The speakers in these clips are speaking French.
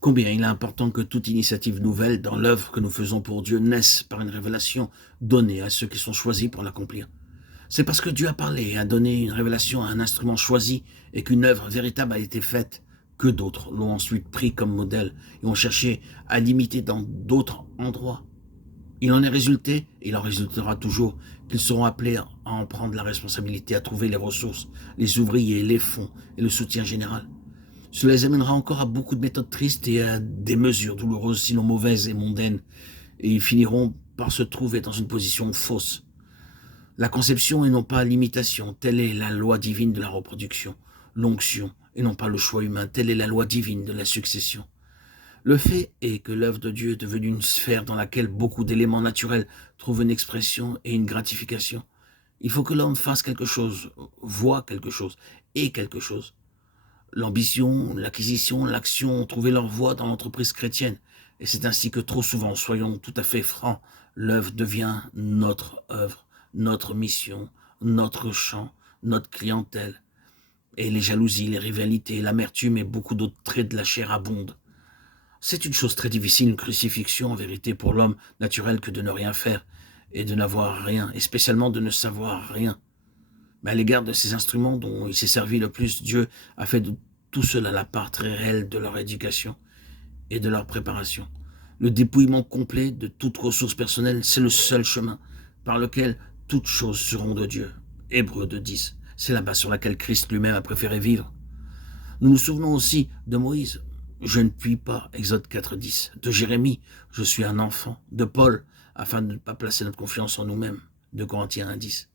Combien il est important que toute initiative nouvelle dans l'œuvre que nous faisons pour Dieu naisse par une révélation donnée à ceux qui sont choisis pour l'accomplir. C'est parce que Dieu a parlé et a donné une révélation à un instrument choisi et qu'une œuvre véritable a été faite que d'autres l'ont ensuite pris comme modèle et ont cherché à l'imiter dans d'autres endroits. Il en est résulté, et il en résultera toujours, qu'ils seront appelés à en prendre la responsabilité, à trouver les ressources, les ouvriers, les fonds et le soutien général. Cela les amènera encore à beaucoup de méthodes tristes et à des mesures douloureuses, sinon mauvaises et mondaines, et ils finiront par se trouver dans une position fausse. La conception et non pas l'imitation, telle est la loi divine de la reproduction. L'onction et non pas le choix humain, telle est la loi divine de la succession. Le fait est que l'œuvre de Dieu est devenue une sphère dans laquelle beaucoup d'éléments naturels trouvent une expression et une gratification. Il faut que l'homme fasse quelque chose, voie quelque chose, ait quelque chose. L'ambition, l'acquisition, l'action ont trouvé leur voie dans l'entreprise chrétienne. Et c'est ainsi que trop souvent, soyons tout à fait francs, l'œuvre devient notre œuvre, notre mission, notre champ, notre clientèle. Et les jalousies, les rivalités, l'amertume et beaucoup d'autres traits de la chair abondent. C'est une chose très difficile, une crucifixion en vérité pour l'homme naturel que de ne rien faire et de n'avoir rien, et spécialement de ne savoir rien. Mais à l'égard de ces instruments dont il s'est servi le plus, Dieu a fait de tout cela la part très réelle de leur éducation et de leur préparation. Le dépouillement complet de toute ressource personnelle, c'est le seul chemin par lequel toutes choses seront de Dieu. Hébreux 2:10, c'est la base sur laquelle Christ lui-même a préféré vivre. Nous nous souvenons aussi de Moïse. Je ne puis pas, Exode 4:10, de Jérémie, je suis un enfant, de Paul, afin de ne pas placer notre confiance en nous-mêmes, de Corinthiens 1:10.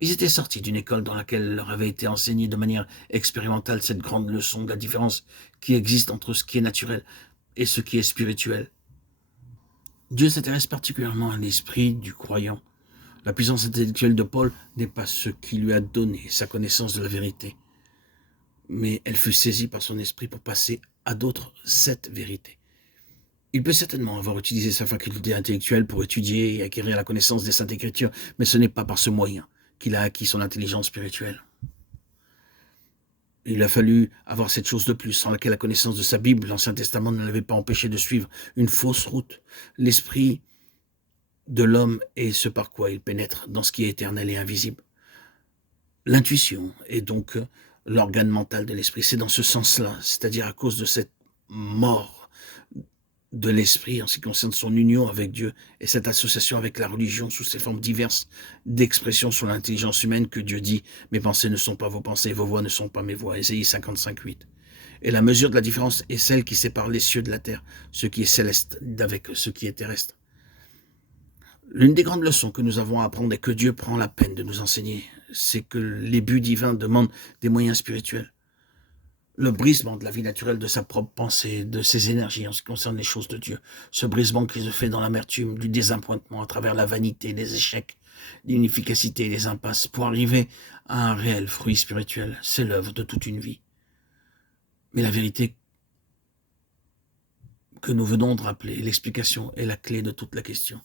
Ils étaient sortis d'une école dans laquelle leur avait été enseignée de manière expérimentale cette grande leçon de la différence qui existe entre ce qui est naturel et ce qui est spirituel. Dieu s'intéresse particulièrement à l'esprit du croyant. La puissance intellectuelle de Paul n'est pas ce qui lui a donné sa connaissance de la vérité, mais elle fut saisie par son esprit pour passer à d'autres cette vérité. Il peut certainement avoir utilisé sa faculté intellectuelle pour étudier et acquérir la connaissance des Saintes Écritures, mais ce n'est pas par ce moyen qu'il a acquis son intelligence spirituelle. Il a fallu avoir cette chose de plus, sans laquelle la connaissance de sa Bible, l'Ancien Testament, ne l'avait pas empêché de suivre une fausse route. L'esprit de l'homme est ce par quoi il pénètre dans ce qui est éternel et invisible. L'intuition est donc l'organe mental de l'esprit. C'est dans ce sens-là, c'est-à-dire à cause de cette mort de l'esprit en ce qui concerne son union avec Dieu et cette association avec la religion sous ses formes diverses d'expression sur l'intelligence humaine que Dieu dit « Mes pensées ne sont pas vos pensées, vos voix ne sont pas mes voix » Ésaïe 55:8. Et la mesure de la différence est celle qui sépare les cieux de la terre, ce qui est céleste d'avec ce qui est terrestre. L'une des grandes leçons que nous avons à apprendre et que Dieu prend la peine de nous enseigner, c'est que les buts divins demandent des moyens spirituels. Le brisement de la vie naturelle de sa propre pensée, de ses énergies en ce qui concerne les choses de Dieu. Ce brisement qui se fait dans l'amertume, du désappointement, à travers la vanité, les échecs, l'inefficacité et les impasses, pour arriver à un réel fruit spirituel. C'est l'œuvre de toute une vie. Mais la vérité que nous venons de rappeler, l'explication est la clé de toute la question.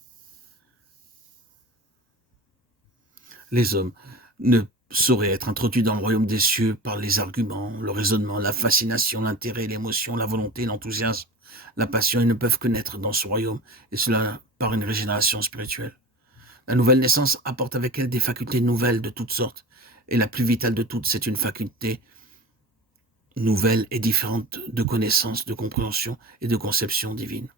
Les hommes ne sauraient être introduits dans le royaume des cieux par les arguments, le raisonnement, la fascination, l'intérêt, l'émotion, la volonté, l'enthousiasme, la passion. Ils ne peuvent que naître dans ce royaume, et cela par une régénération spirituelle. La nouvelle naissance apporte avec elle des facultés nouvelles de toutes sortes, et la plus vitale de toutes, c'est une faculté nouvelle et différente de connaissance, de compréhension et de conception divine.